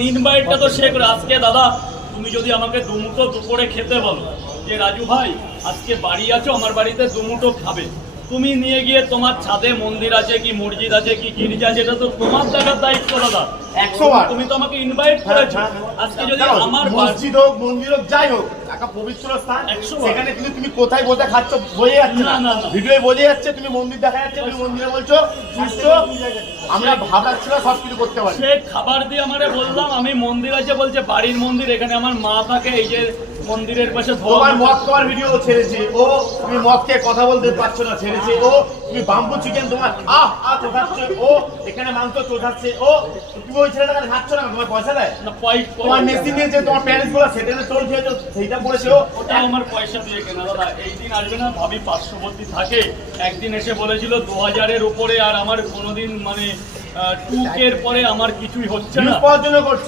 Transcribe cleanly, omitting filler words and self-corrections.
ইনভাইটটা তো শেখ আজকে দাদা তুমি যদি আমাকে দুমুটো দুপুরে খেতে বলো যে রাজু ভাই আজকে বাড়ি আছো আমার বাড়িতে দুমুটো খাবে তুমি নিয়ে গিয়ে তোমার ছাদে মন্দির আছে কি মসজিদ আছে কি গির্জা আছে এটা তো তোমার দেখার দায়িত্ব দাদা 100 বার তুমি তো আমাকে ইনভাইট করেছো আজকে যদি আমার মসজিদ হোক মন্দির হোক যাই হোক একটা পবিত্র স্থান সেখানে কিন্তু তুমি কোথায় বসে খাচ্ছ বোঝা যাচ্ছে না ভিডিওয়ে বোঝা যাচ্ছে তুমি মন্দির দেখা যাচ্ছে তুমি মন্দিরে বলছো সুস্থ আমরা ভাবনাচ্ছি না সবকিছু করতে পারি সে খাবার দিয়ে আমারে বললাম আমি মন্দির আছে বলছে বাড়ির মন্দির এখানে আমার মা থাকে এই যে মন্দিরের পাশে তোমার মদ খাওয়ার ভিডিও ছেড়েছে ও তুমি মদ খেয়ে কথা বলতে পারছো না ছেড়েছে ও তুমি বাম্বু চিকেন তোমার চোখাচ্ছে ও এখানে মাংস চোখাচ্ছে ও তুমি ওই ছেলেটাকে খাচ্ছ না তোমার পয়সা দেয় না তোমার মেশিন নিয়েছে তোমার প্যারেন্টস গুলো সেটা চোর খেয়েছো সেইটা বলেছে ওটা আমার পয়সা দিয়ে কেনা দাদা এই দিন আসবে না ভাবি পার্শ্ববর্তী থাকে একদিন এসে বলেছিল 2000-এর উপরে আর আমার কোনোদিন মানে 2K-র পরে আমার কিছুই হচ্ছে না পাওয়ার জন্য করছে